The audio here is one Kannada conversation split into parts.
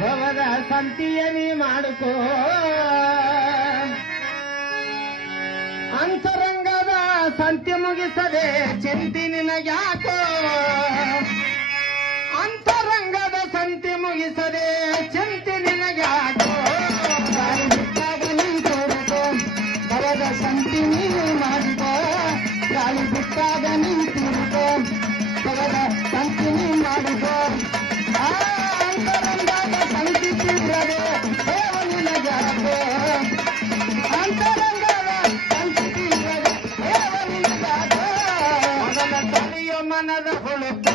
ಭವದ ಸಂತಿಯ ನೀ ಮಾಡಿಕೋ. ಅಂತರಂಗದ ಸಂತಿ ಮುಗಿಸದೆ ಚಿಂತಿ ನಿನಗ್ಯಾಕೋ? ಅಂತರಂಗದ ಸಂತಿ ಮುಗಿಸದೆ ಚಿಂತಿ ನಿನಗ್ಯಾಕೋ? ಭವದ ಸಂತಿ ನೀನು ಮಾಡಿಕೋ. ಗಾಳಿ ಬಿಟ್ಟಾಗ ನೀ ಭವದ ಸಂತಿ ನೀ ಮಾಡಿಕೋ. ಮನದ ಹುಳುಕು,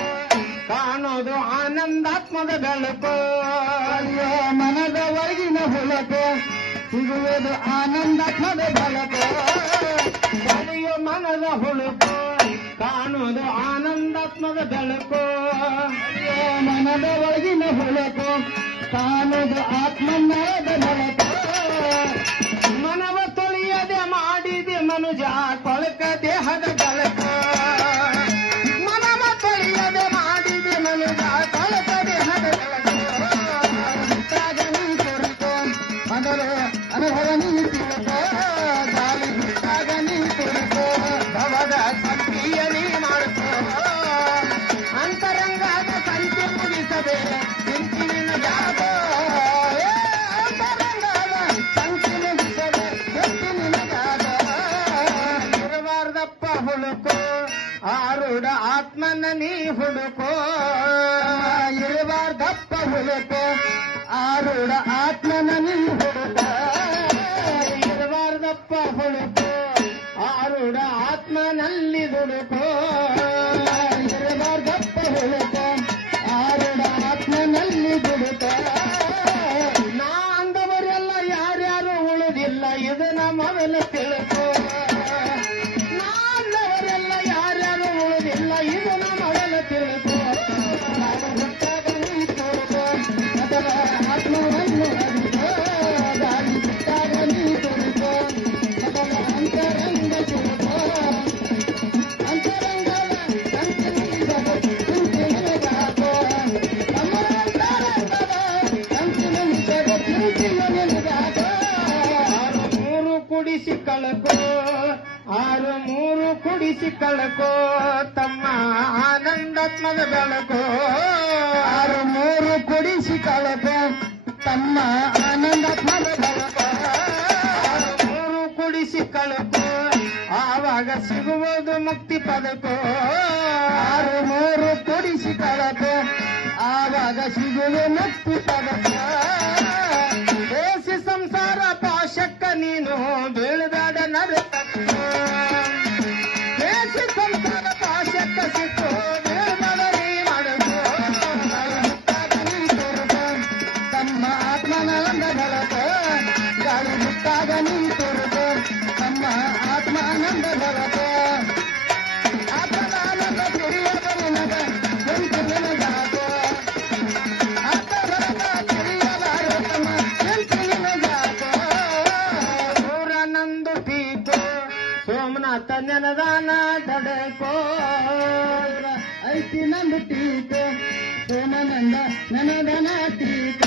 ಕಾಣೋದು ಆನಂದಾತ್ಮದ ಬೆಳಕು. ಅಯ್ಯೋ, ಮನದ ಒಳಗಿನ ಹೊಳಪು ಸಿಗುವುದು ಆನಂದಾತ್ಮದ ಬೆಳಕು. ಅಯ್ಯೋ ಮನದ ಹೊಳಪು ಕಾಣೋದು ಆನಂದಾತ್ಮದ ಬೆಳಕು. ಅಯ್ಯೋ, ಮನದ ಒಳಗಿನ ಹೊಳಪು ಕಾಣೋದು ಆತ್ಮನದ ಬೆಳಕು. ಮನವ ತೊಳೆಯದೆ ಮಾಡಿದೆ ಮನುಜ, ಕೊಳಕ ದೇಹದ ಮನುಜ ಕೊಳಕ ಆತ್ಮನ ನೀ ಹುಡುಕೋ ಇರಬಾರ್ದಪ್ಪ ಹುಡುಕೋ ಆರುಡ ಆತ್ಮನ ನೀ ಹುಡುಕ ಇರಬಾರ್ದಪ್ಪ ಹುಡುಕೋ ಆರುಡ ಆತ್ಮನಲ್ಲಿ ದುಡುಕೋ ಇರಬಾರ್ದಪ್ಪ ಹುಡುಕೋ ಆರುಡ ಆತ್ಮನಲ್ಲಿ ದುಡುಕ ಕಳಕೋ, ಆರು ಮೂರು ಕುಡಿಸಿ ಕಳಕೋ, ತಮ್ಮ ಆನಂದಾತ್ಮದ ಬೆಳಕೋ. ಆರು ಮೂರು ಕುಡಿಸಿ ಕಳಕೋ, ತಮ್ಮ ಆನಂದಾತ್ಮದ ಬೆಳಕೋ. ಆರು ಮೂರು ಕುಡಿಸಿ ಕಳಕೋ, ಆವಾಗ ಸಿಗುವುದು ಮುಕ್ತಿ ಪದಕೋ. ಆರು ಮೂರು ಕುಡಿಸಿ ಕಳಕೋ, ಆವಾಗ ಸಿಗುವುದು ಮುಕ್ತಿ ಪದಕ. ಆತ್ಮನಂದ ಬೆಳಕ ಗಾಳಿ ಬಿಟ್ಟಾಗ ನೀ ತೋರುಕೋ ತಮ್ಮ ಆತ್ಮಾನಂದ ಬೆಳಕ ಆತ್ಮನಾನಂದ ತಿಳಿಯದ ನಿನಗ ಎಂಟು ನಿನಗಾಕೋ ಆತ್ಮನಂದ ತಿಳಿಯಲಾರ ತಮ್ಮ ಎಂಟು ನಿನಗಾಕೋ ಸೂರನಂದು ಟೀಕೋ ಸೋಮನಾಥ ನೆನದಾನ ತಡಕೋ ಐತಿ ನಂದು ಟೀಕ ಸೋಮನಂದ ನನದನ ಟೀಕ